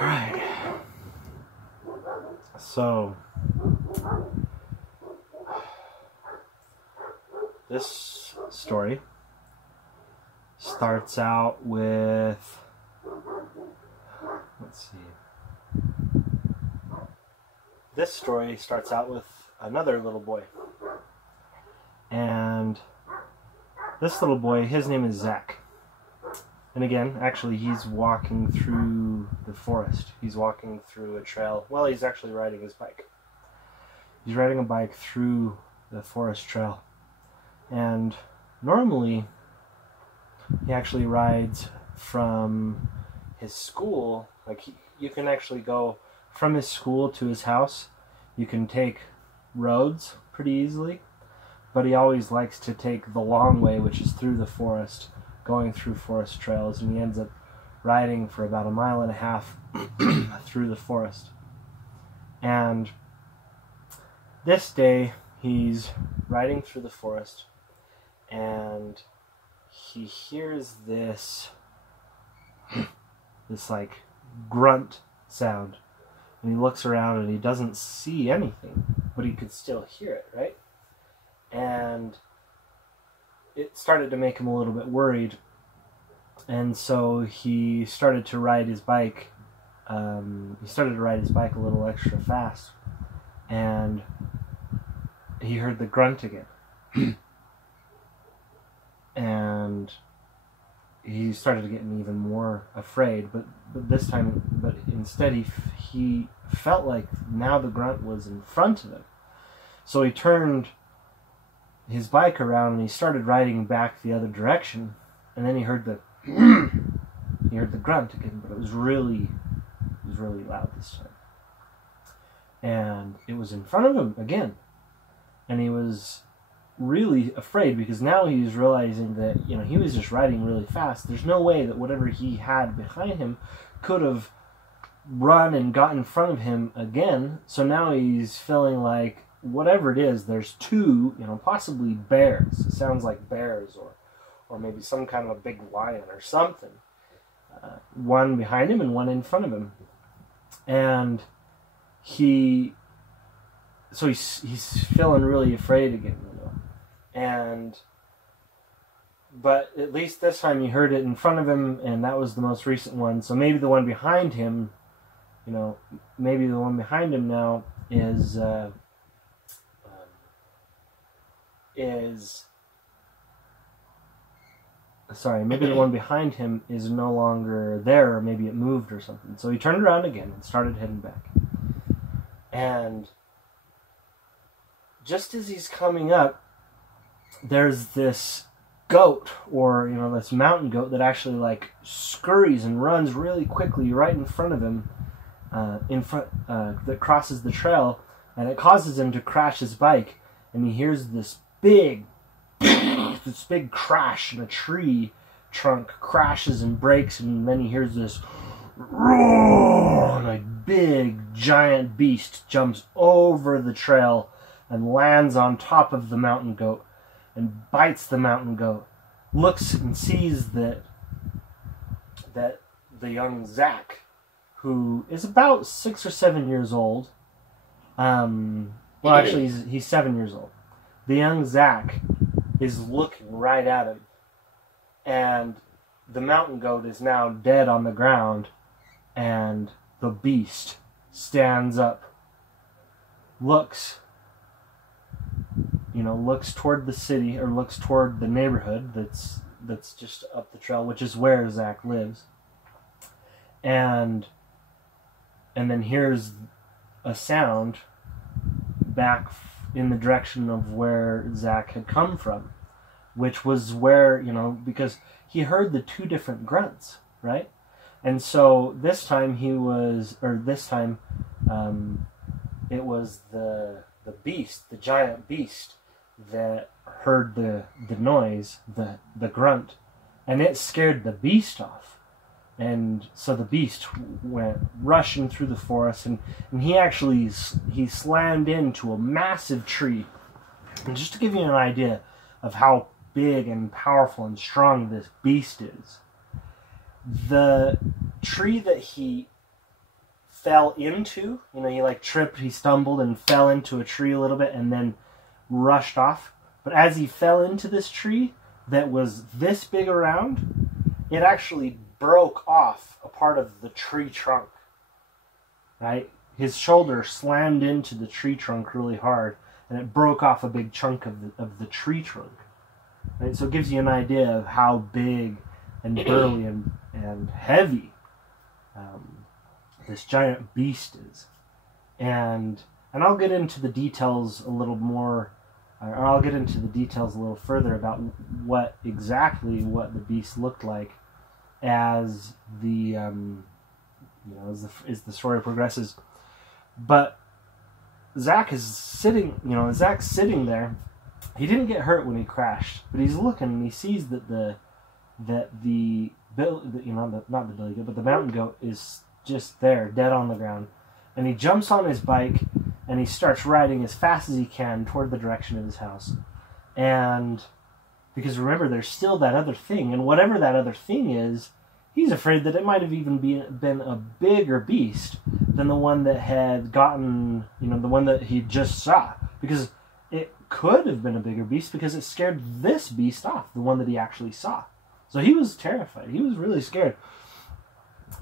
Alright. So, this story starts out with, let's see. This story starts out with another little boy. And this little boy, his name is Zach. And again, actually, he's walking through the forest. He's walking through a trail. Well, he's actually riding his bike. He's riding a bike through the forest trail. And normally, he actually rides from his school. Like, you can actually go from his school to his house. You can take roads pretty easily. But he always likes to take the long way, which is through the forest, going through forest trails, and he ends up riding for about 1.5 miles through the forest. And this day, he's riding through the forest, and he hears this like grunt sound, and he looks around and he doesn't see anything, but he could still hear it, right? And it started to make him a little bit worried, and so he started to ride his bike. He started to ride his bike a little extra fast, and he heard the grunt again. And he started getting even more afraid, but instead he felt like now the grunt was in front of him. So he turned his bike around and he started riding back the other direction, and then he heard the grunt again, but it was really loud this time, and it was in front of him again, and he was really afraid because now he was realizing that he was just riding really fast. There's no way that whatever he had behind him could have run and got in front of him again. So now he's feeling like whatever it is, there's two, possibly bears. It sounds like bears, or maybe some kind of a big lion or something. One behind him and one in front of him. And he's feeling really afraid again, but at least this time he heard it in front of him, and that was the most recent one. So maybe the one behind him, now maybe the one behind him is no longer there, or maybe it moved or something. So he turned around again and started heading back. And just as he's coming up, there's this goat, or this mountain goat that actually like scurries and runs really quickly right in front of him, that crosses the trail, and it causes him to crash his bike, and he hears this big crash, and a tree trunk crashes and breaks, and then he hears this roar, and a big giant beast jumps over the trail and lands on top of the mountain goat and bites the mountain goat. Looks and sees that the young Zach, who is about 6 or 7 years old, actually he's 7 years old. The young Zach is looking right at him, and the mountain goat is now dead on the ground, and the beast stands up, looks toward the city, or looks toward the neighborhood that's just up the trail, which is where Zach lives, and then hears a sound back in the direction of where Zach had come from, which was where, because he heard the two different grunts, right? And so this time it was the beast, the giant beast, that heard the noise, the grunt, and it scared the beast off. And so the beast went rushing through the forest, and he slammed into a massive tree. And just to give you an idea of how big and powerful and strong this beast is, the tree that he fell into. You know, he like tripped, he stumbled and fell into a tree a little bit and then rushed off. But as he fell into this tree that was this big around, it actually broke off a part of the tree trunk. Right? His shoulder slammed into the tree trunk really hard, and it broke off a big chunk of the tree trunk. Right? So it gives you an idea of how big and burly and heavy this giant beast is. And I'll get into the details a little more, or I'll get into the details a little further about what the beast looked like as the as the story progresses. But Zak's sitting there. He didn't get hurt when he crashed, but he's looking and he sees that the mountain goat is just there, dead on the ground. And he jumps on his bike and he starts riding as fast as he can toward the direction of his house. And because remember, there's still that other thing, and whatever that other thing is, he's afraid that it might have even been a bigger beast than the one that had gotten, the one that he just saw. Because it could have been a bigger beast because it scared this beast off, the one that he actually saw. So he was terrified. He was really scared.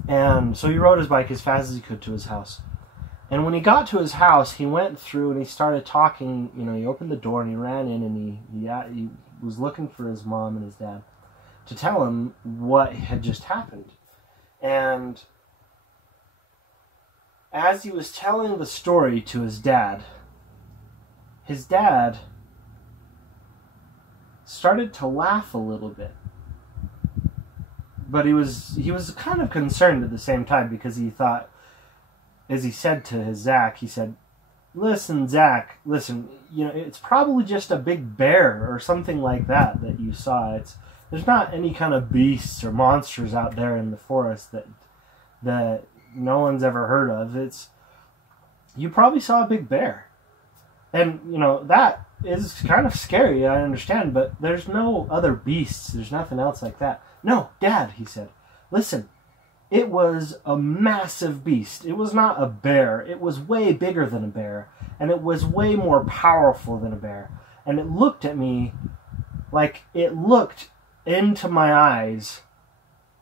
And so he rode his bike as fast as he could to his house. And when he got to his house, he went through and he started talking. He opened the door and he ran in and he was looking for his mom and his dad to tell him what had just happened. And as he was telling the story to his dad started to laugh a little bit. But he was kind of concerned at the same time, because he thought, as he said to his Zak, he said, "Listen, Zak, listen, it's probably just a big bear or something like that you saw. There's not any kind of beasts or monsters out there in the forest that no one's ever heard of. You probably saw a big bear. And, that is kind of scary, I understand, but there's no other beasts. There's nothing else like that." "No, Dad," he said, "listen, it was a massive beast. It was not a bear. It was way bigger than a bear, and it was way more powerful than a bear. And it looked at me like it looked into my eyes,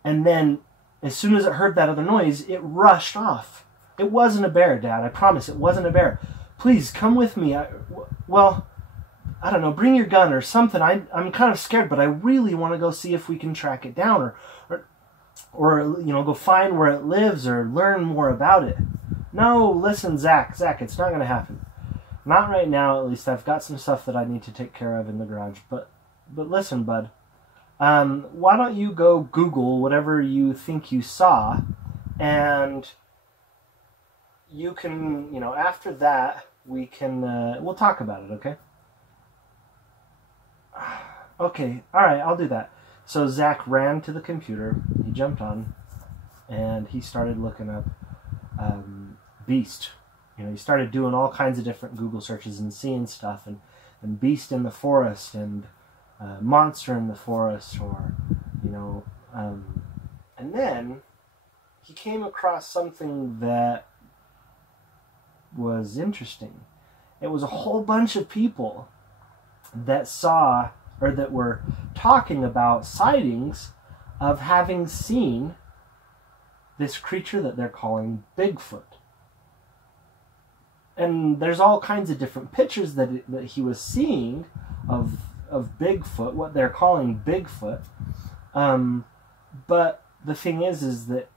and then as soon as it heard that other noise, it rushed off. It wasn't a bear, Dad. I promise it wasn't a bear. Please, come with me. I don't know, bring your gun or something. I'm kind of scared, but I really want to go see if we can track it down or go find where it lives or learn more about it." "No, listen, Zak, it's not going to happen. Not right now, at least. I've got some stuff that I need to take care of in the garage. But listen, bud, why don't you go Google whatever you think you saw, and you can, after that, we'll talk about it, okay?" "Okay, alright, I'll do that." So Zak ran to the computer, he jumped on, and he started looking up beast. He started doing all kinds of different Google searches and seeing stuff, and beast in the forest, and monster in the forest, or, and then he came across something that was interesting. It was a whole bunch of people that saw, or that were talking about sightings of having seen this creature that they're calling Bigfoot. And there's all kinds of different pictures that he was seeing of Bigfoot, what they're calling Bigfoot. But the thing is that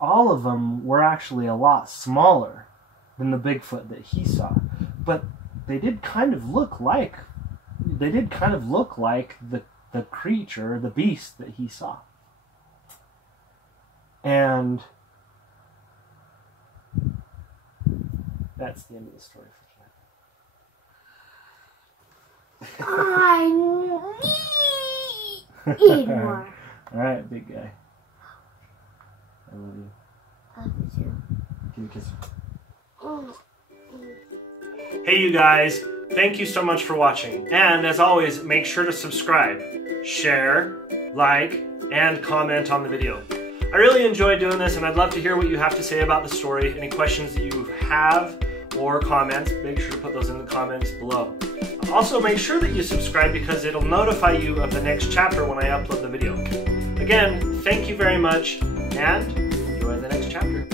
all of them were actually a lot smaller than the Bigfoot that he saw. But they did kind of look like the creature, the beast that he saw. And that's the end of the story for tonight. I need more. Alright, big guy. I love you. I love you too. Give me a kiss. Oh. Hey you guys, thank you so much for watching. And as always, make sure to subscribe, share, like, and comment on the video. I really enjoy doing this, and I'd love to hear what you have to say about the story. Any questions that you have or comments, make sure to put those in the comments below. Also, make sure that you subscribe because it'll notify you of the next chapter when I upload the video. Again, thank you very much, and enjoy the next chapter.